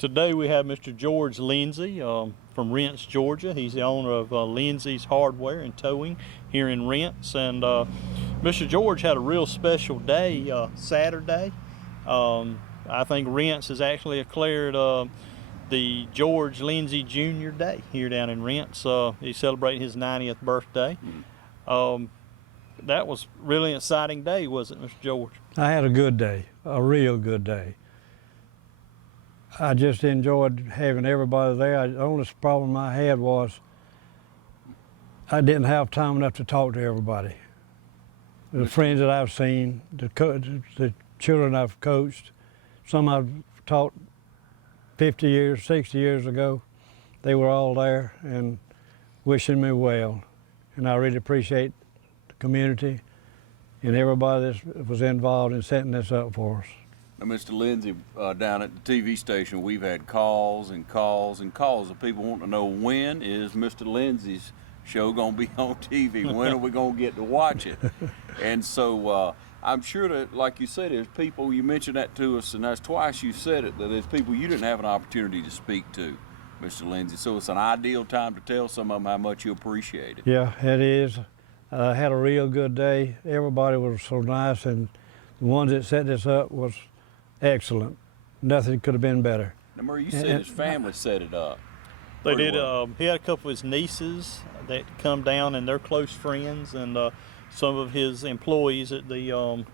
Today we have Mr. George Lindsey from Rentz, Georgia. He's the owner of Lindsey's Hardware and Towing here in Rentz. And Mr. George had a real special day Saturday. I think Rentz has actually declared the George Lindsey Jr. Day here down in Rentz. He's celebrating his 90th birthday. That was really an exciting day, wasn't it, Mr. George? I had a good day, a real good day. I just enjoyed having everybody there. The only problem I had was I didn't have time enough to talk to everybody. The friends that I've seen, the children I've coached, some I've taught 50 years, 60 years ago, they were all there and wishing me well. And I really appreciate the community and everybody that was involved in setting this up for us. Now, Mr. Lindsey, down at the TV station, we've had calls and calls and calls of people wanting to know, when is Mr. Lindsey's show going to be on TV? When are we going to get to watch it? And so I'm sure that, like you said, there's people, you mentioned that to us, and that's twice you said it, that there's people you didn't have an opportunity to speak to, Mr. Lindsey. So it's an ideal time to tell some of them how much you appreciate it. Yeah, it is. I had a real good day. Everybody was so nice, and the ones that set this up was excellent. Nothing could have been better. Now, Murray, you said his family set it up. They did. He had a couple of his nieces that come down, and they're close friends, and some of his employees at the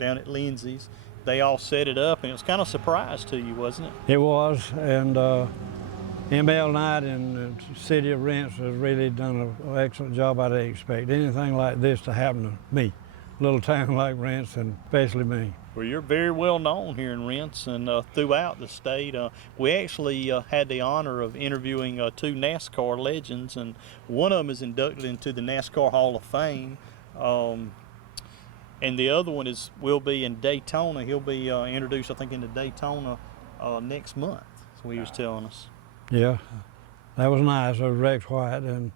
down at Lindsey's. They all set it up, and it was kind of a surprise to you, wasn't it? It was, and ML Knight and the city of Rentz has really done an excellent job. I didn't expect anything like this to happen to me, a little town like Rentz, and especially me. Well, you're very well known here in Rentz and throughout the state. We actually had the honor of interviewing two NASCAR legends, and one of them is inducted into the NASCAR Hall of Fame, and the other one will be in Daytona. He'll be introduced, I think, into Daytona next month. That's what he was telling us. Yeah, that was nice. It was Rex White, and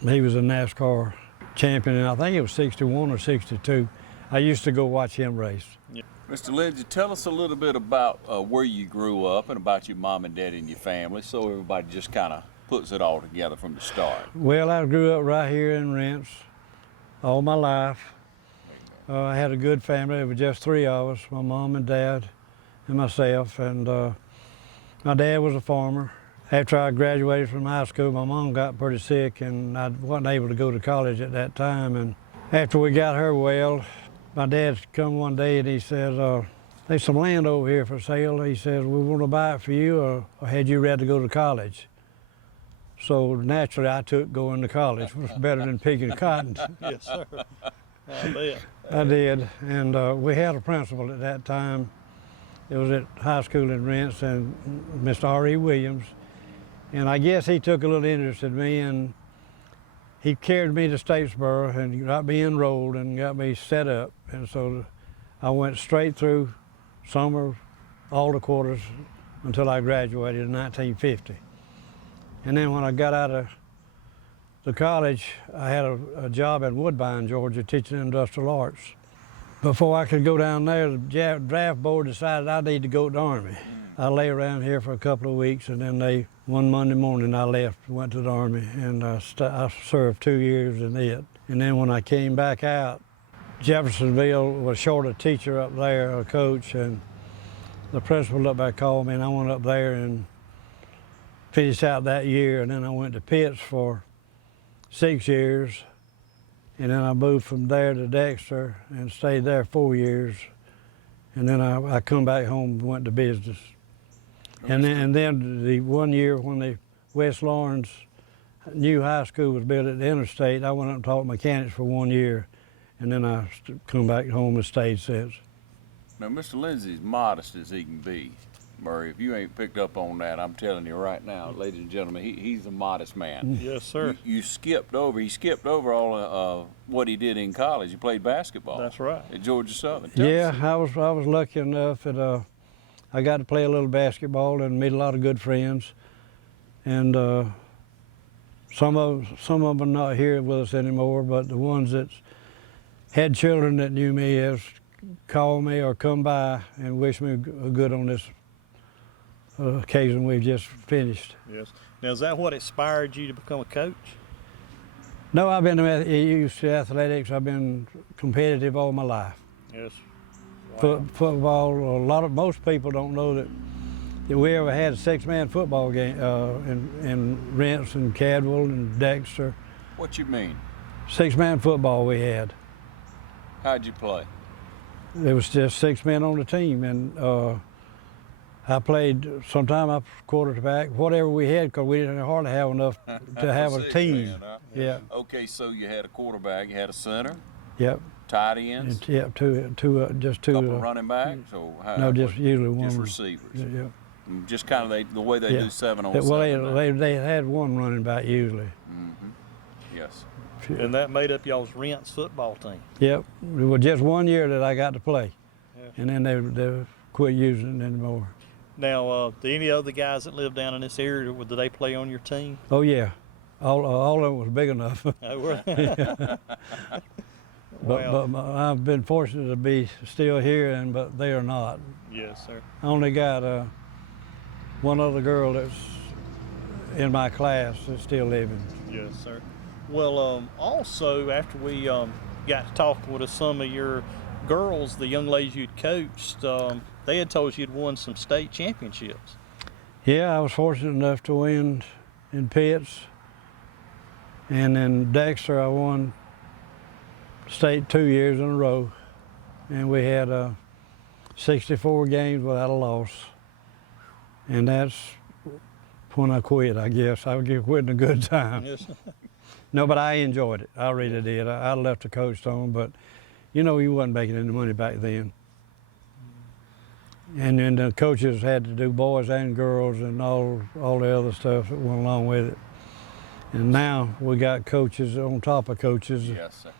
he was a NASCAR champion, and I think it was 61 or 62. I used to go watch him race. Yeah. Mr. Lindsey, tell us a little bit about where you grew up and about your mom and dad and your family, so everybody just kind of puts it all together from the start. Well, I grew up right here in Rentz all my life. I had a good family. There were just three of us, my mom and dad and myself, and my dad was a farmer. After I graduated from high school, my mom got pretty sick, and I wasn't able to go to college at that time. And after we got her well, my dad come one day and he said, there's some land over here for sale. He says, we want to buy it for you, or had you ready to go to college? So naturally, I took going to college. It was better than picking cotton. Yes, sir. I bet. I did, and we had a principal at that time. It was at high school in Rentz, and Mr. R.E. Williams. And I guess he took a little interest in me, and he carried me to Statesboro and got me enrolled and got me set up. And so I went straight through summer, all the quarters, until I graduated in 1950. And then when I got out of the college, I had a job at Woodbine, Georgia, teaching industrial arts. Before I could go down there, the draft board decided I need to go to the Army. I lay around here for a couple of weeks, and then one Monday morning I left, went to the Army, and I served 2 years in it. And then when I came back out, Jeffersonville was short a teacher up there, a coach, and the principal up there called me, and I went up there and finished out that year. And then I went to Pitts for 6 years, and then I moved from there to Dexter and stayed there 4 years. And then I come back home and went to business. And then the 1 year when the West Lawrence new high school was built at the interstate, I went up and taught mechanics for 1 year, and then I come back home and stayed since. Now, Mr. Lindsey's modest as he can be, Murray. If you ain't picked up on that, I'm telling you right now, ladies and gentlemen, he's a modest man. Yes, sir. He skipped over all what he did in college. He played basketball. That's right. At Georgia Southern. Yeah, I was lucky enough that I got to play a little basketball and meet a lot of good friends. And some of them are not here with us anymore, but the ones that had children that knew me have called me or come by and wish me good on this occasion we've just finished. Yes. Now, is that what inspired you to become a coach? No, I've been used to athletics. I've been competitive all my life. Yes. Football, most people don't know that we ever had a six-man football game in Rentz and Cadwell and Dexter. What you mean? Six-man football we had. How'd you play? There was just 6 men on the team, and I played. Sometimes I was quarterback, whatever we had, because we didn't hardly have enough to have a 6 team. men, huh? Yeah. Okay, so you had a quarterback, you had a center, Yep. tight ends, And, yep. Just two. couple running backs, or how? No, just usually one. Just receivers. Yeah. Just kind of the way they do 7 on 7. Well, they had one running back usually. Yes. And that made up y'all's Rentz football team. Yep. It was just 1 year that I got to play, Yeah. and then they quit using it anymore. Now, do any other guys that live down in this area, do they play on your team? Oh yeah, all of them was big enough. Oh, really? But I've been fortunate to be still here, but they are not. Yes, sir. I only got one other girl that's in my class that's still living. Yes, sir. Well, also, after we got to talking with some of your girls, the young ladies you'd coached, they had told you you'd won some state championships. Yeah, I was fortunate enough to win in Pitts, and in Dexter I won state 2 years in a row, and we had 64 games without a loss, and that's when I quit. I guess I was quitting a good time. Yes. No, but I enjoyed it. I really did. I left the coach on, but you know, you wasn't making any money back then. And then the coaches had to do boys and girls and all the other stuff that went along with it. And now we got coaches on top of coaches. Yes, sir.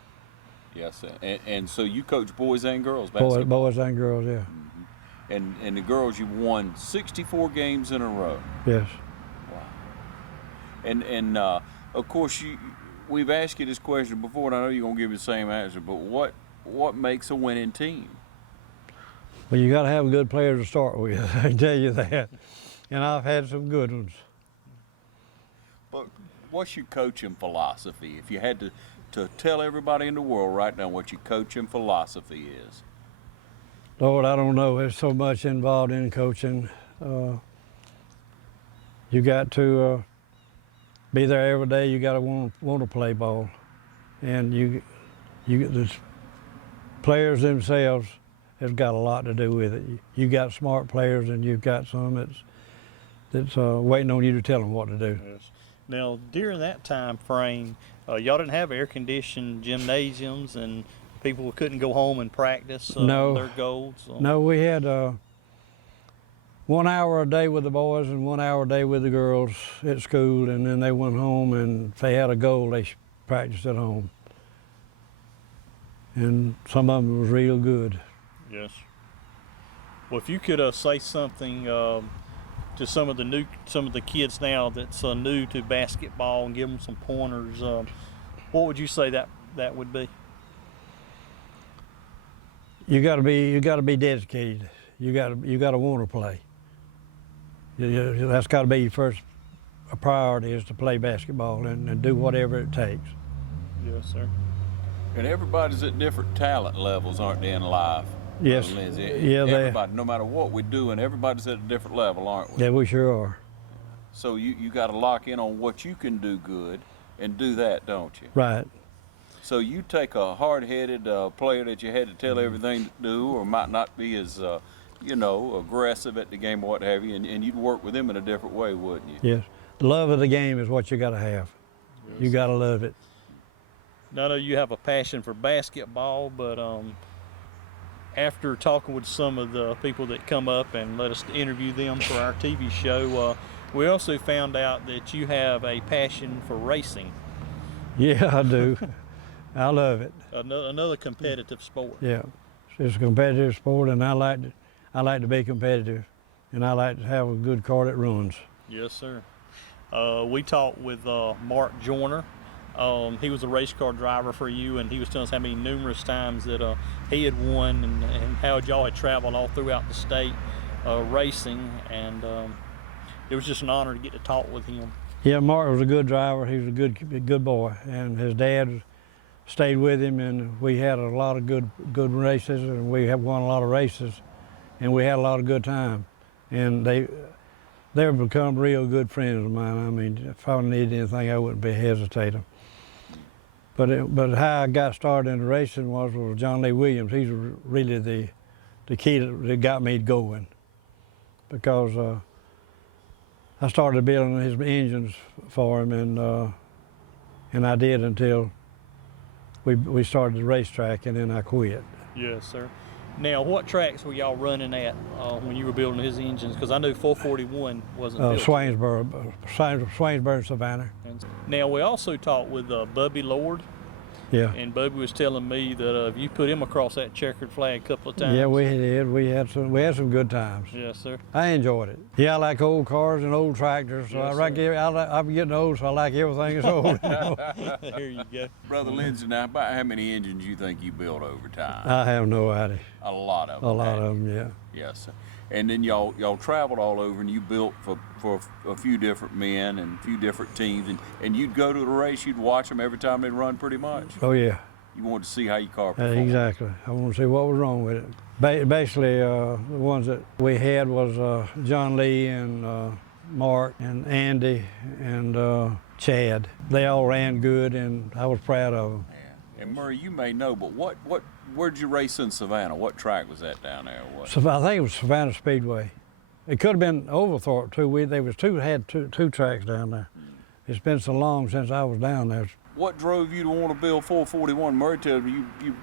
Yes, sir. And so you coach boys and girls basketball? Boys and girls, yeah. And the girls, you won 64 games in a row. Yes. Wow. And of course, we've asked you this question before, and I know you're gonna give me the same answer. But what makes a winning team? Well, you got to have a good player to start with. I can tell you that. And I've had some good ones. But what's your coaching philosophy? If you had to tell everybody in the world right now what your coaching philosophy is. Lord, I don't know. There's so much involved in coaching. You got to be there every day. You got to want to play ball, and the players themselves has got a lot to do with it. You got smart players, and you've got some that's waiting on you to tell them what to do. Yes. Now, during that time frame, y'all didn't have air-conditioned gymnasiums, and people couldn't go home and practice their goals. No, we had 1 hour a day with the boys and 1 hour a day with the girls at school, and then they went home, and if they had a goal, they practiced at home. And some of them was real good. Yes. Well, if you could say something to some of the kids now that's new to basketball and give them some pointers, what would you say that would be? You got to be dedicated. You got to want to play. That's got to be your first priority, is to play basketball and do whatever it takes. Yes, sir. And everybody's at different talent levels, aren't they, in life? Yes. Lindsey? Yeah, everybody, no matter what we're doing, everybody's at a different level, aren't we? Yeah, we sure are. So you got to lock in on what you can do good and do that, don't you? Right. So you take a hard-headed player that you had to tell everything to do, or might not be as, aggressive at the game or what have you, and you'd work with him in a different way, wouldn't you? Yes. The love of the game is what you got to have. Yes. You got to love it. Now, I know you have a passion for basketball, but after talking with some of the people that come up and let us interview them for our TV show, we also found out that you have a passion for racing. Yeah, I do. I love it. Another competitive sport. Yeah, it's a competitive sport, and I like to be competitive, and I like to have a good car that runs. Yes, sir. We talked with Mark Joyner. He was a race car driver for you, and he was telling us how many numerous times that he had won, and how y'all had traveled all throughout the state racing. And it was just an honor to get to talk with him. Yeah, Mark was a good driver. He was a good boy, and his dad stayed with him, and we had a lot of good races, and we have won a lot of races, and we had a lot of good time. And they've become real good friends of mine. I mean, if I needed anything, I wouldn't be hesitating. But how I got started in racing was with John Lee Williams. He's really the key that got me going, because I started building his engines for him, and I did until we started the racetrack, and then I quit. Yes, sir. Now, what tracks were y'all running at when you were building his engines? Because I knew 441 wasn't built. Swainsboro and Savannah. Now, we also talked with Bubby Lord. Yeah. And Bubby was telling me that if you put him across that checkered flag a couple of times. Yeah, we did. We had some good times. Yes, sir. I enjoyed it. Yeah, I like old cars and old tractors. So Yes, I'm getting old, so I like everything that's old. There you go. Brother Lindsey, now about how many engines you think you built over time? I have no idea. A lot of them. A lot of them, yeah. Yes, sir. And then y'all traveled all over, and you built for a few different men and a few different teams, and you'd go to the race, you'd watch them every time they'd run, pretty much. Oh yeah. You wanted to see how your car performed. Exactly. I want to see what was wrong with it. Basically, the ones that we had was John Lee and Mark and Andy and Chad. They all ran good, and I was proud of them. Yeah. And Murray, you may know, but where'd you race in Savannah? What track was that down there? Or what? So I think it was Savannah Speedway. It could have been Overthorpe too. Had two tracks down there. It's been so long since I was down there. What drove you to want to build 441? Murray tells me you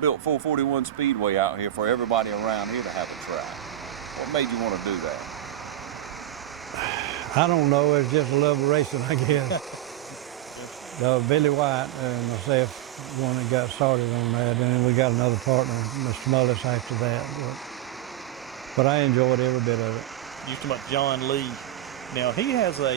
built 441 Speedway out here for everybody around here to have a track. What made you want to do that? I don't know. It's just a love of racing, I guess. Billy White and myself, one that got started on that, and then we got another partner, Mr. Mullis, after that. But I enjoyed every bit of it. You talking about John Lee? Now he has a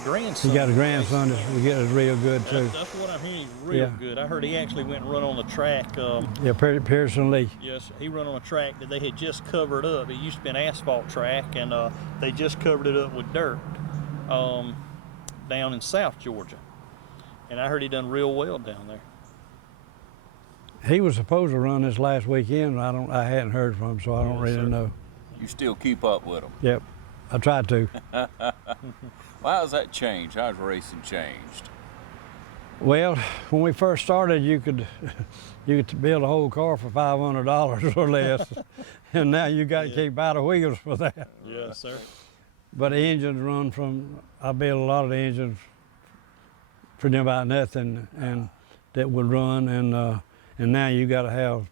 grandson. He got a grandson that's real good too. That's what I'm hearing. He's real good. I heard he actually went and run on the track. Yeah, Pearson Lee. Yes, he run on a track that they had just covered up. It used to be an asphalt track, and they just covered it up with dirt down in South Georgia. And I heard he done real well down there. He was supposed to run this last weekend. I hadn't heard from him, so I don't really know. You still keep up with him? Yep, I tried to. Well, how's that changed? How's racing changed? Well, when we first started, you could build a whole car for $500 or less, and now you got to keep out of wheels for that. Yes, sir. But the engines run from. I built a lot of the engines for about nothing, and that would run, and now you got to have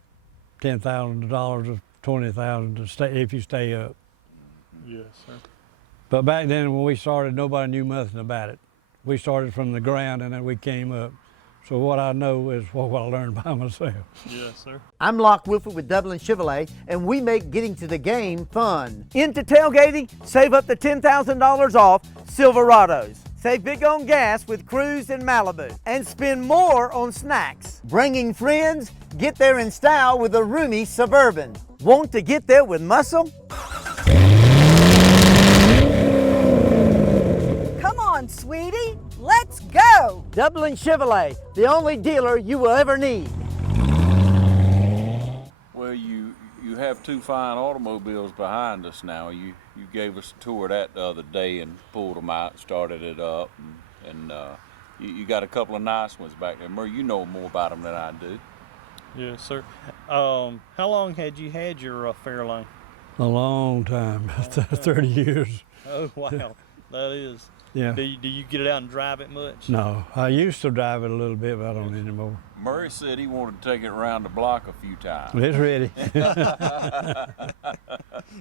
$10,000 or $20,000 to stay if you stay up. Yes, sir. But back then when we started, nobody knew nothing about it. We started from the ground and then we came up. So what I know is what I learned by myself. Yes, sir. I'm Locke Wilford with Dublin Chevrolet, and we make getting to the game fun. Into tailgating, save up to $10,000 off Silverados. Save big on gas with Cruise and Malibu, and spend more on snacks. Bringing friends, get there in style with a roomy Suburban. Want to get there with muscle? Come on, sweetie, let's go! Dublin Chevrolet, the only dealer you will ever need. Well, you have two fine automobiles behind us now. You gave us a tour of that the other day and pulled them out, started it up, and you got a couple of nice ones back there. Murray, you know more about them than I do. Yes, sir. How long had you had your Fairlane? A long time, 30 years. Oh, wow. That is. Yeah. Do you get it out and drive it much? No, I used to drive it a little bit, but I don't anymore. Murray said he wanted to take it around the block a few times. It's ready.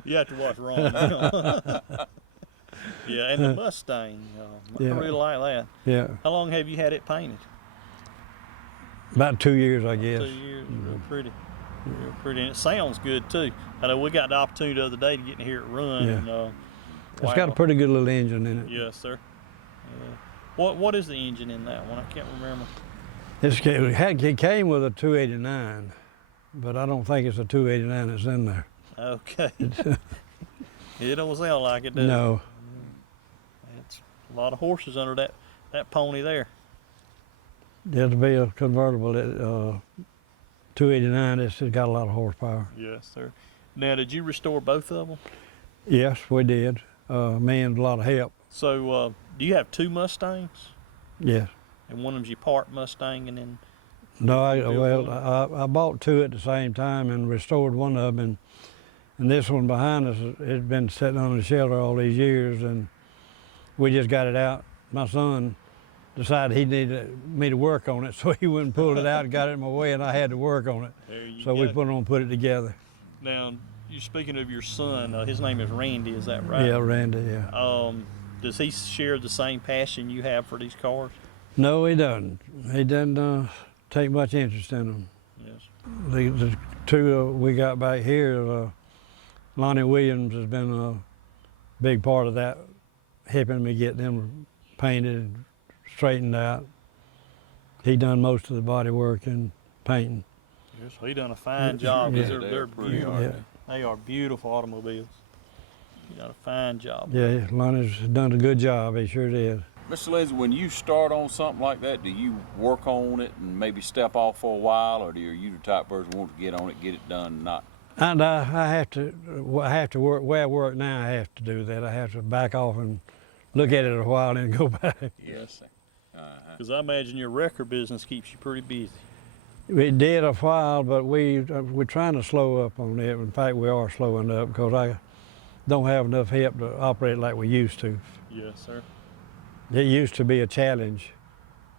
You have to watch wrong. Yeah, and the Mustang, I really like that. Yeah, How long have you had it painted? about 2 years, I guess. 2 years. Real pretty. Real pretty. And it sounds good, too. I know we got the opportunity the other day to get to hear it run. Yeah. And, It's got a pretty good little engine in it. Yes, sir. What is the engine in that one? I can't remember. It came with a 289, but I don't think it's a 289 that's in there. Okay. It don't sound like it, does it? No. It's a lot of horses under that pony there. It'll be a convertible at 289. It's got a lot of horsepower. Yes, sir. Now, did you restore both of them? Yes, we did. Me and a lot of help. So, do you have two Mustangs? Yes. And one of them's your part Mustang, and then No, built I bought two at the same time and restored one of them, and this one behind us has been sitting on the shelter all these years, and we just got it out. My son decided he needed me to work on it, so he wouldn't pull it out and got it in my way, and I had to work on it. there you So go. we put it together. Now, you speaking of your son, his name is Randy, is that right? Yeah, Randy, yeah. Does he share the same passion you have for these cars? No, he doesn't. He doesn't take much interest in them. Yes. The two we got back here, Lonnie Williams has been a big part of that, helping me get them painted and straightened out. He done most of the body work and painting. Yes, he done a fine job. 'Cause Yeah. they're pretty, beautiful. aren't Yeah. They are beautiful automobiles. He done a fine job. Yeah, Lonnie's done a good job. He sure did. Mr. Lindsey, when you start on something like that, do you work on it and maybe step off for a while, or are you the type of person who wants to get on it, get it done, not? And I have to work where I work now. I have to do that. I have to back off and look at it a while and go back. Yes, sir. Because I imagine your record business keeps you pretty busy. We did a while, but we're trying to slow up on it. In fact, we are slowing up because I don't have enough help to operate like we used to. Yes, sir. It used to be a challenge,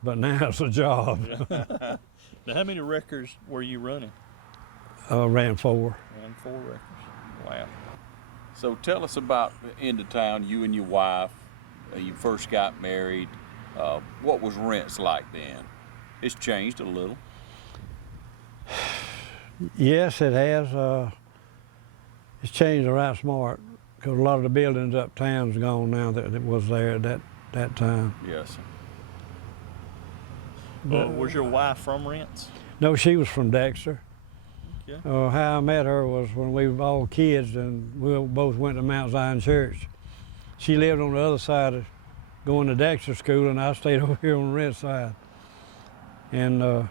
but now it's a job. Now, how many records were you running? Ran 4. Ran 4 records. Wow. So tell us about into town, you and your wife, you first got married. What was Rentz like then? It's changed a little. Yes, it has. It's changed right smart because a lot of the buildings uptown's gone now that was there at that time. Yes, sir. Was your wife from Rentz? No, she was from Dexter. Okay. How I met her was when we were all kids and we both went to Mount Zion Church. She lived on the other side of going to Dexter School, and I stayed over here on the Rentz side. And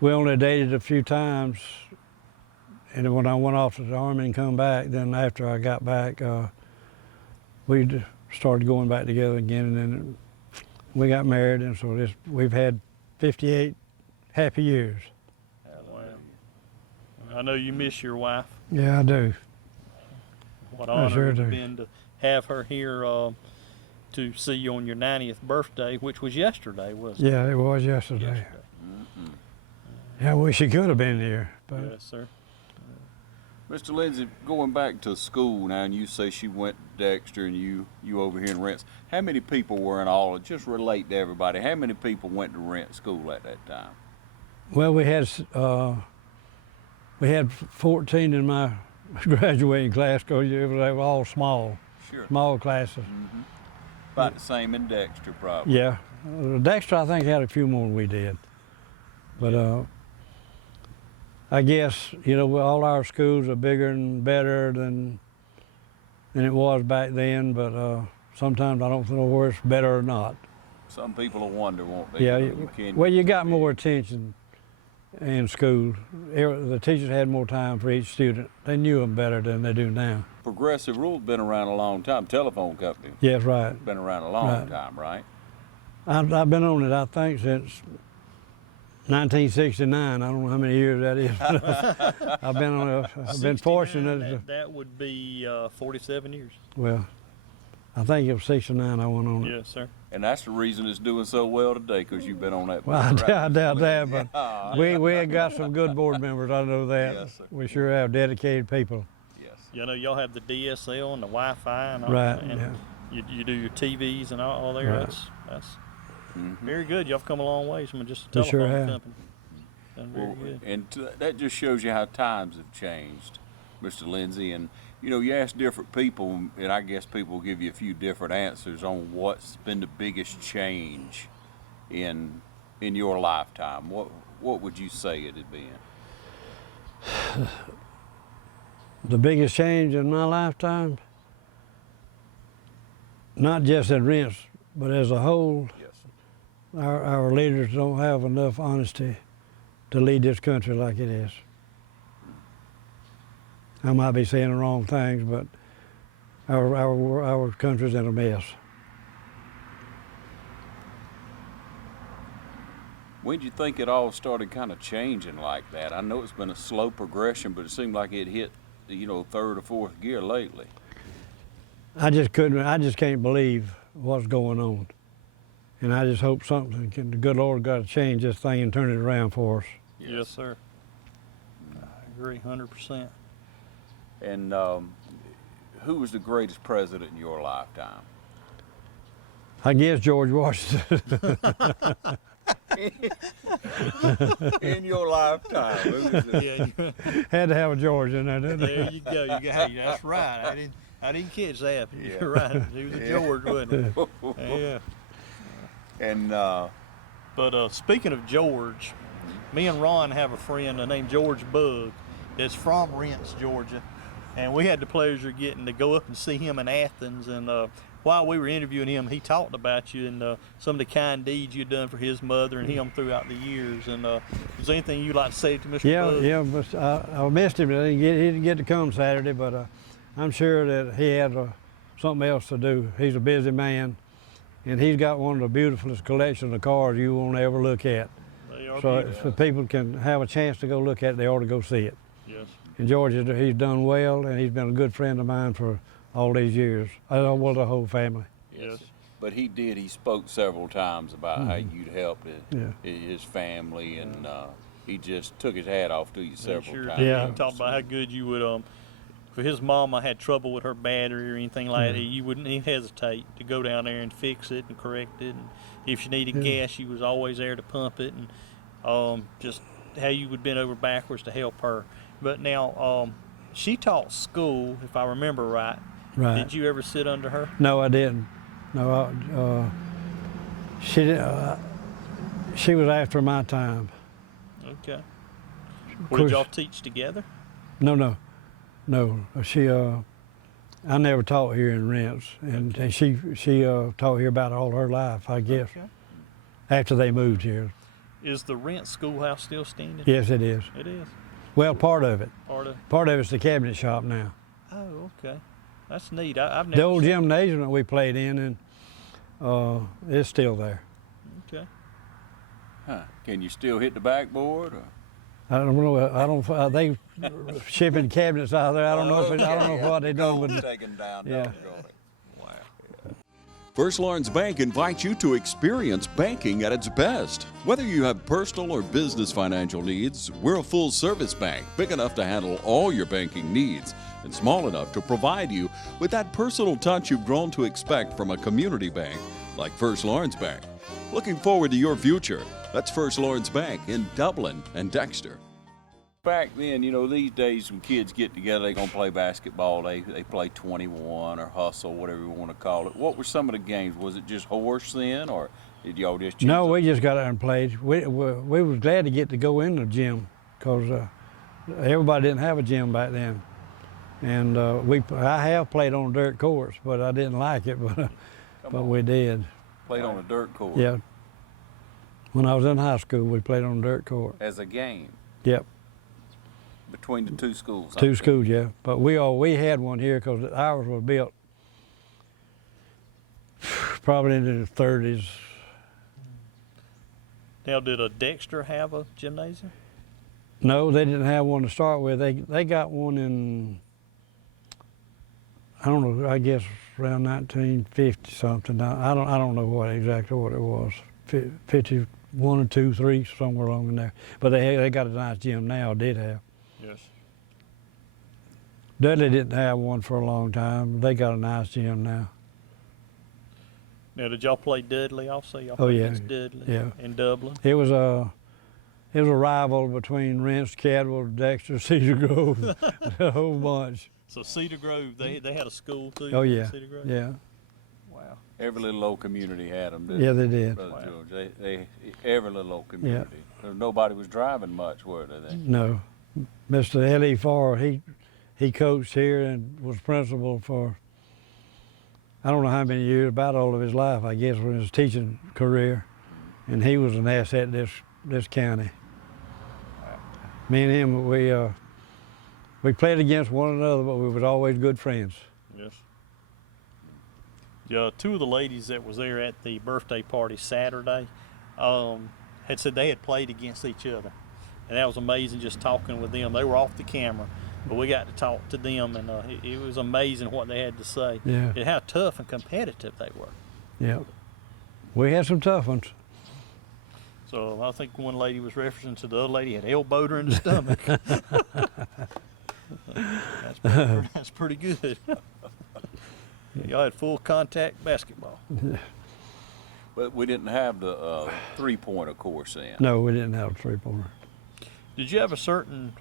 we only dated a few times. And when I went off to the Army and come back, then after I got back, we started going back together again, and then we got married, and so we've had 58 happy years. Wow. I know you miss your wife. Yeah, I do. What I honor sure it's do. been to have her here to see you on your 90th birthday, which was yesterday, wasn't it? Yeah, it was yesterday. Yesterday. Yeah, I wish he could have been here, but Yes, sir. Mr. Lindsey, going back to school now, and you say she went to Dexter and you over here in Rentz. How many people were in all? Just relate to everybody. How many people went to Rentz school at that time? well, we had 14 in my graduating class because they were all small classes. Mm-hmm. About the same in Dexter, probably. Yeah, Dexter I think had a few more than we did, but I guess all our schools are bigger and better than it was back then. But sometimes I don't know where it's better or not. Some people will wonder, won't they? Yeah, You can't- well, you got more attention in school. The teachers had more time for each student. They knew them better than they do now. Progressive rule's been around a long time. Telephone company Yes, right. been around a long Right. time, right? I've been on it, I think, since 1969. I don't know how many years that is. I've been on it. I've been 69, fortunate. That would be 47 years. Well, I think it was 69 I went on it. Yes, sir. And that's the reason it's doing so well today, because you've been on that. Well, I board, doubt that, but Yeah. we have got some good board members, I know that. Yes, sir. We sure have dedicated people. Yes. You know, y'all have the DSL and the Wi-Fi and all Right, that, and yeah. you do your TVs and all there. Right. That's Mhm. very good. Y'all have come a long ways from just a We sure telephone have. company. Done very Well, good. and that just shows you how times have changed, Mr. Lindsey. And you ask different people, and I guess people will give you a few different answers on what's been the biggest change in your lifetime. What would you say it had been? The biggest change in my lifetime, not just at Rentz, but as a whole, Yes. our leaders don't have enough honesty to lead this country like it is. I might be saying the wrong things, but our country's in a mess. When did you think it all started kind of changing like that? I know it's been a slow progression, but it seemed like it hit, third or fourth gear lately. I just can't believe what's going on. And I just hope the good Lord got to change this thing and turn it around for us. Yes, sir. I agree 100%. And who was the greatest president in your lifetime? I guess George Washington. In your lifetime, who was it? Yeah, Had to have a George in there, didn't there you go. Hey, that's right. I didn't catch that. You're right. He was a George, wasn't he? Yeah. And But speaking of George, me and Ron have a friend named George Bug that's from Rentz, Georgia. And we had the pleasure of getting to go up and see him in Athens. And while we were interviewing him, he talked about you and some of the kind deeds you'd done for his mother and him throughout the years. And is there anything you'd like to say to Mr. Bug? Yeah, but I missed him. He didn't get to come Saturday, but I'm sure that he had something else to do. He's a busy man, and he's got one of the beautifulest collections of cars you won't ever look at. They are So beautiful. if people can have a chance to go look at it, they ought to go see it. Yes. And George, he's done well, and he's been a good friend of mine for all these years. Well, the whole family. Yes. But he spoke several times about how you'd helped his family, and he just took his hat off to you several Sure times. did. Yeah. He talked about how good you would, if his mama had trouble with her battery or anything like that, you wouldn't even hesitate to go down there and fix it and correct it. And if she needed gas, you was always there to pump it, and just how you would bend over backwards to help her. But now, she taught school, if I remember right. Right. Did you ever sit under her? No, I didn't. No, she was after my time. Okay. Well, did y'all teach together? No. She, I never taught here in Rentz, and she taught here about all her life, I guess, Okay. after they moved here. Is the Rentz schoolhouse still standing? Yes, it is. It is. Well, part of it. Part of. It's the cabinet shop now. Oh, okay. That's neat. I've never. The old seen- gymnasium that we played in, and it's still there. Okay. Huh. Can you still hit the backboard? Or? I don't know. They shipping cabinets out there. I don't know what they done with it. Taken down. Yeah. doggone it. Wow. First Lawrence Bank invites you to experience banking at its best. Whether you have personal or business financial needs, we're a full-service bank, big enough to handle all your banking needs and small enough to provide you with that personal touch you've grown to expect from a community bank like First Lawrence Bank. Looking forward to your future. That's First Lawrence Bank in Dublin and Dexter. Back then, these days when kids get together, they're going to play basketball. They play 21 or hustle, whatever you want to call it. What were some of the games? Was it just horse then, or did y'all just choose No, we just got out and played. We was glad to get to go in the gym because everybody didn't have a gym back then. And I have played on dirt courts, but I didn't like it, but we did. Played on a dirt course? Yeah. When I was in high school, we played on a dirt court. As a game? Yep. Between the two schools? Two schools, yeah. But we had one here because ours was built probably in the 30s. Now, did a Dexter have a gymnasium? No, they didn't have one to start with. They got one in, I don't know, I guess around 1950 something. I don't know exactly what it was. 51 or 2, 3, somewhere along in there. But they got a nice gym now. Did have. Yes. Dudley didn't have one for a long time. They got a nice gym now. Now, did y'all play Dudley also? Y'all Oh, played yeah. against Dudley Yeah. in Dublin? It was a rival between Rentz, Cadwell, Dexter, Cedar Grove, a whole bunch. So Cedar Grove, they had a school too? Oh in yeah, Cedar Grove? yeah, Wow. Every little old community had them, didn't yeah. They did. Brother Wow. George? Every little old community. Nobody was driving much, were they? No, Mr. L.E. Farr, he coached here and was principal for I don't know how many years, about all of his life, I guess, in his teaching career. And he was an asset to this county. Me and him, we played against one another, but we was always good friends. Yes. Yeah, two of the ladies that was there at the birthday party Saturday had said they had played against each other. And that was amazing just talking with them. They were off the camera, but we got to talk to them, and it was amazing what they had to say. Yeah. And how tough and competitive they were. Yeah. We had some tough ones. So I think one lady was referencing to the other lady had elbowed her in the stomach. That's pretty good. Y'all had full contact basketball. But we didn't have the three-pointer course then. No, we didn't have a three-pointer. Did you have a certain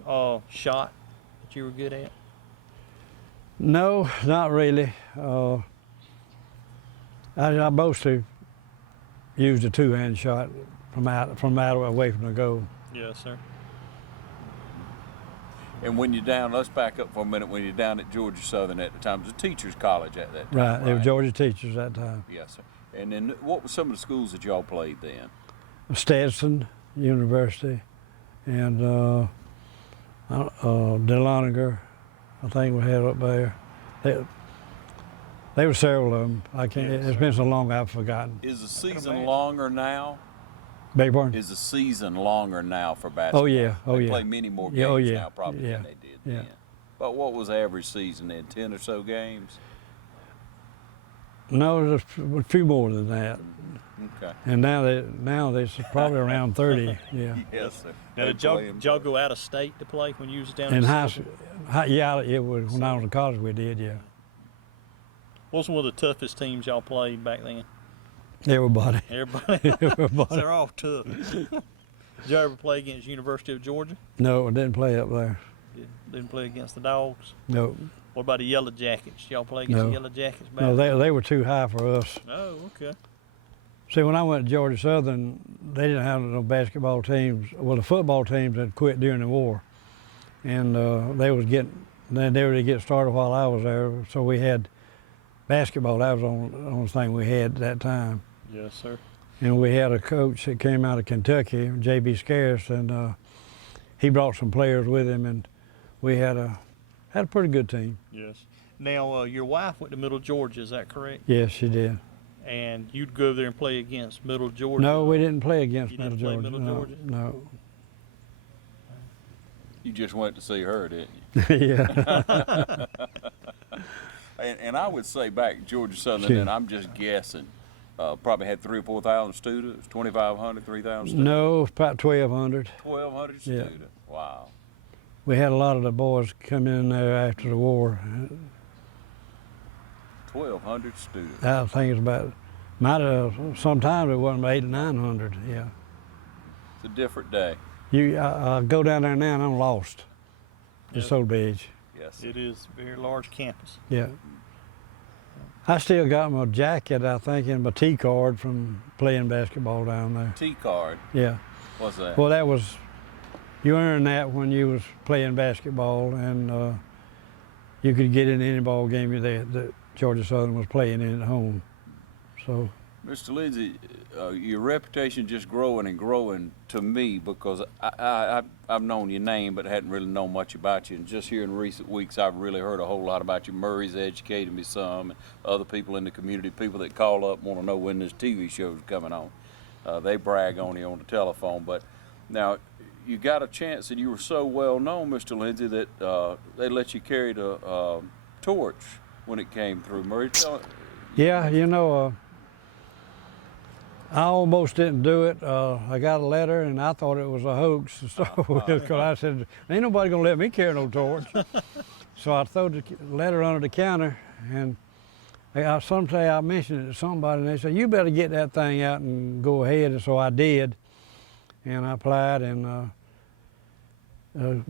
shot that you were good at? No, not really. I mostly used a two-hand shot from out away from the goal. Yes, sir. And when you're down, let's back up for a minute. When you're down at Georgia Southern at the time, it was a teacher's college at that time. Right, they were Georgia teachers that time. Yes, sir. And then what were some of the schools that y'all played then? Stetson University and DeLoninger, I think we had up there. There were several of them. I can't. Yes, it's been so long I've forgotten. Is the season longer now? Beg your pardon? Is the season longer now for basketball? Oh yeah, oh they yeah. play many more games Yeah, oh yeah. now probably Yeah. than they did Yeah. then. But what was the average season then? 10 or so games? No, there's a few more than that. Okay. And now there's probably around 30. Yeah. Yes, sir. Now, They did play y'all go out of state to play when you was down In in high Silver? school, yeah, it was when I was in college. We did, yeah. What was one of the toughest teams y'all played back then? Everybody. Everybody. Everybody. They're all tough. Did you ever play against University of Georgia? No, I didn't play up there. Didn't play against the Dogs? No, What about the Yellow Jackets? Y'all play against No. the Yellow Jackets back no, then? they were too high for us. Oh, okay. See, when I went to Georgia Southern, they didn't have no basketball teams. Well, the football teams had quit during the war, and they were to get started while I was there. So we had basketball. That was the only thing we had at that time. Yes, sir. And we had a coach that came out of Kentucky, J.B. Scarce, and he brought some players with him, and we had a pretty good team. Yes. Now, your wife went to Middle Georgia, is that correct? Yes, she did. And you'd go over there and play against Middle Georgia? No, we didn't play against You Middle didn't play Georgia. Middle no, Georgia? No. You just went to see her, didn't you? Yeah. And I would say back at Georgia Southern, Sure. and I'm just guessing, probably had 3,000 or 4,000 students, 2,500, 3,000 students. No, about 1,200. 1,200 Yeah. students. Wow. We had a lot of the boys come in there after the war. 1,200 students. I think it's about, sometimes it wasn't 800 or 900, yeah. It's a different day. I go down there now and I'm lost. It's Yep. so big. Yes. It is a very large campus. Yeah. I still got my jacket, I think, and my T card from playing basketball down there. T card. Yeah. What's that? Well, that was, you earned that when you was playing basketball, and you could get in any ball game that Georgia Southern was playing in at home. So, Mr. Lindsey, your reputation just growing and growing to me, because I've known your name but hadn't really known much about you. And just here in recent weeks, I've really heard a whole lot about you. Murray's educated me some, and other people in the community, people that call up want to know when this TV show's coming on. They brag on you on the telephone. But now, you got a chance, and you were so well known, Mr. Lindsey, that they let you carry the torch when it came through. Murray, yeah, you know, I almost didn't do it. I got a letter, and I thought it was a hoax to start with, because I said, ain't nobody gonna let me carry no torch. So I threw the letter under the counter, and someday I mentioned it to somebody, and they said, you better get that thing out and go ahead. And so I did, and I applied and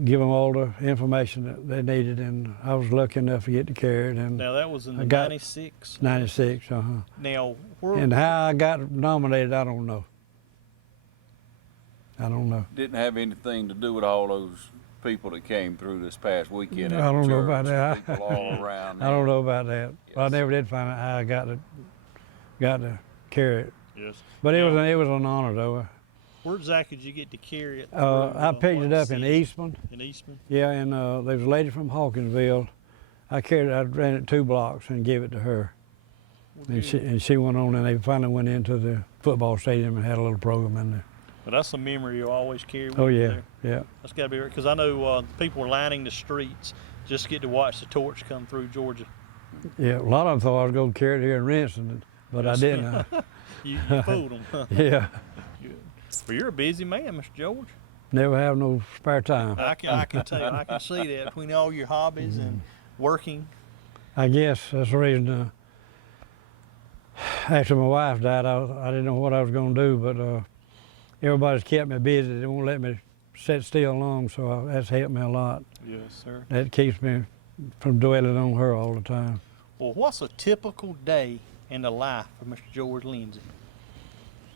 give them all the information that they needed, and I was lucky enough to get to carry it. And Now, that was in I the got 96? 96, Now, where, And how I got nominated, I don't know. I don't know. didn't have anything to do with all those people that came through this past weekend. I don't know about that. People all around. I don't know about that. Yes. I never did find out how I got to carry it. Yes. But it was an honor though. Where exactly did you get to carry it? I picked it up in Eastman. In Eastman? Yeah, and there was a lady from Hawkinsville. I ran it 2 blocks and gave it to her. Well, And she went on, and they finally went into the football stadium and had a little program in there. But that's a memory you'll always carry with Oh you yeah, there. yeah. That's got to be right, because I know people were lining the streets just to get to watch the torch come through Georgia. Yeah, a lot of them thought I was going to carry it here in Rentz, but I didn't. You fooled them. Huh? Yeah, Good. Well, you're a busy man, Mr. George. never have no spare time. I can tell. I can see that between all your hobbies and working. I guess that's the reason. After my wife died, I didn't know what I was going to do, but everybody's kept me busy. They won't let me sit still long, so that's helped me a lot. Yes, sir. That keeps me from dwelling on her all the time. Well, what's a typical day in the life of Mr. George Lindsey?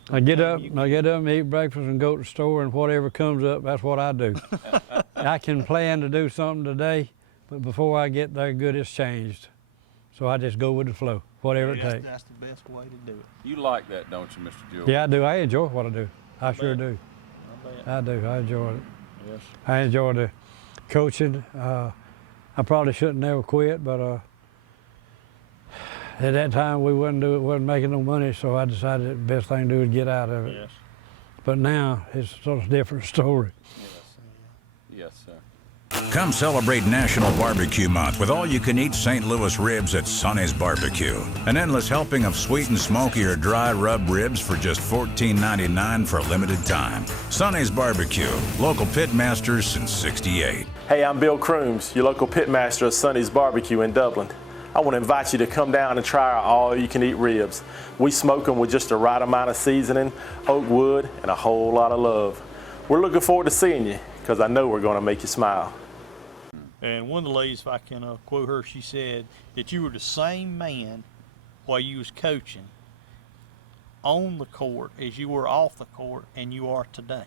I get up and eat breakfast and go to the store, and whatever comes up, that's what I do. I can plan to do something today, but before I get there, good, it's changed. So I just go with the flow, whatever it takes. That's the best way to do it. You like that, don't you, Mr. George? Yeah, I do. I enjoy what I do. I sure do. I bet. I do. I enjoy it. Yes. I enjoy the coaching. I probably shouldn't never quit, but at that time we wasn't making no money, so I decided the best thing to do is get out of it. Yes. But now it's sort of a different story. Yes. Yes, sir. Come celebrate National Barbecue Month with all-you-can-eat St. Louis ribs at Sonny's Barbecue. An endless helping of sweet and smoky or dry rub ribs for just $14.99 for a limited time. Sonny's Barbecue, local pit masters since '68. Hey, I'm Bill Crooms, your local pitmaster of Sonny's Barbecue in Dublin. I want to invite you to come down and try our all-you-can-eat ribs. We smoke them with just the right amount of seasoning, oak wood, and a whole lot of love. We're looking forward to seeing you, because I know we're going to make you smile. And one of the ladies, if I can quote her, she said that you were the same man while you was coaching on the court as you were off the court and you are today.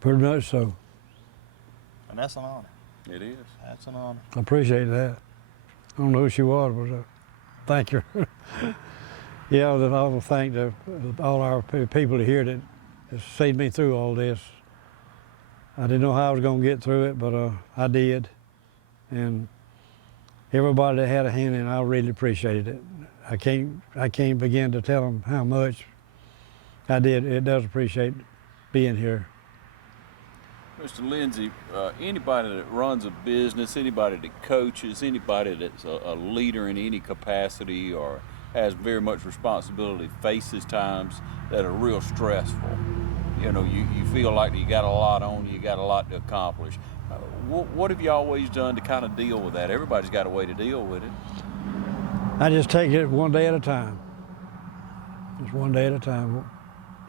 Pretty much so. And that's an honor. It is. That's an honor. I appreciate that. I don't know who she was, but thank you. Yeah, I want to thank all our people here that has seen me through all this. I didn't know how I was going to get through it, but I did. And everybody that had a hand in it, I really appreciated it. I can't begin to tell them how much I did. It does appreciate being here. Mr. Lindsey, anybody that runs a business, anybody that coaches, anybody that's a leader in any capacity or has very much responsibility faces times that are real stressful. You know, you feel like you got a lot on you, got a lot to accomplish. What have you always done to kind of deal with that? Everybody's got a way to deal with it. I just take it one day at a time. Just one day at a time.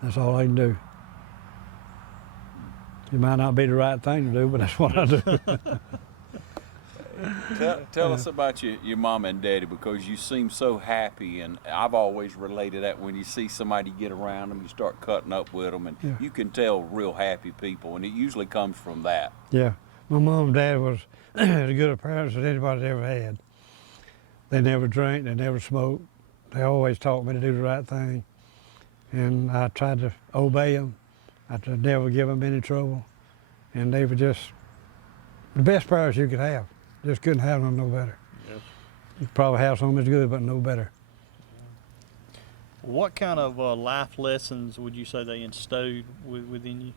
That's all I can do. It might not be the right thing to do, but that's what I do. Tell us about your mom and daddy, because you seem so happy, and I've always related that when you see somebody get around them, you start cutting up with them, and you can tell real happy people, and it usually comes from that. Yeah, my mom and dad was as good a parents as anybody's ever had. They never drank, they never smoked. They always taught me to do the right thing, and I tried to obey them. I tried to never give them any trouble, and they were just the best parents you could have. Just couldn't have them no better. Yes. You could probably have some as good, but no better. What kind of life lessons would you say they instilled within you?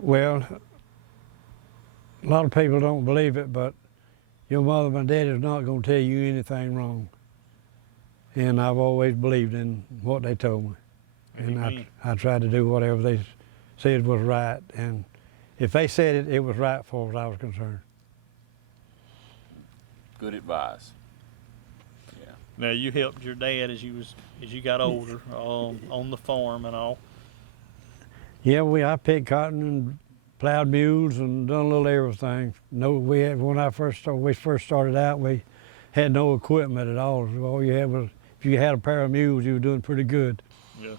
Well, a lot of people don't believe it, but your mother and daddy is not going to tell you anything wrong. And I've always believed in what they told me. And I tried to do whatever they said was right. And if they said it, it was right as far as I was concerned. Good advice. Yeah. Now you helped your dad as you got older on the farm and all. Yeah, I picked cotton and plowed mules and done a little everything. When we first started out, we had no equipment at all. All you had was, if you had a pair of mules, you were doing pretty good. Yes.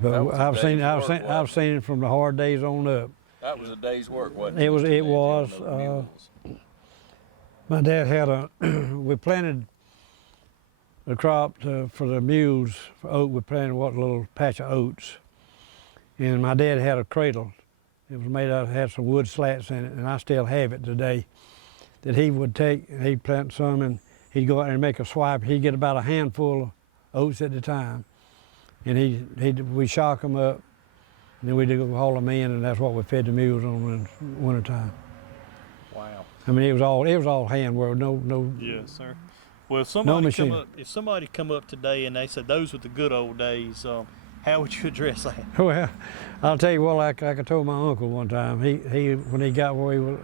But That was a day's work, wasn't it? I've seen it from the hard days on up. That was a day's work, wasn't it? It was. Mr. It Lindsey, was. on those mules? My dad had we planted the crop for the mules for oat. We planted a little patch of oats, and my dad had a cradle. It was made out, had some wood slats in it, and I still have it today. That he would take, he'd plant some, and he'd go out and make a swipe. He'd get about a handful of oats at a time, and we shock them up, and then we'd haul them in, and that's what we fed the mules on in the wintertime. Wow. I mean, it was all hand work. No. Yes, sir. Well, if machine. somebody come up today and they said those were the good old days, how would you address that? Well, I'll tell you what. Like I told my uncle one time, he when he got where he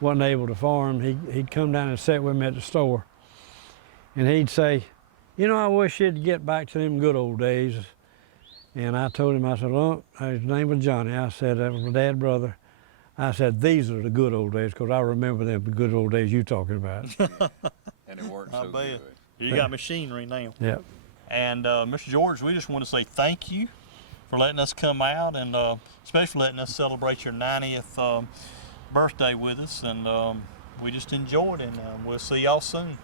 wasn't able to farm, he'd come down and sit with me at the store, and he'd say, "You know, I wish you'd get back to them good old days." And I told him, I said, "Look," his name was Johnny. I said, "That was my dad's brother." I said, "These are the good old days, because I remember them good old days you talking about." And it worked I so bet. good. You got machinery now. Yeah. And Mr. George, we just want to say thank you for letting us come out, and especially letting us celebrate your 90th birthday with us. And we just enjoyed it, and we'll see y'all soon.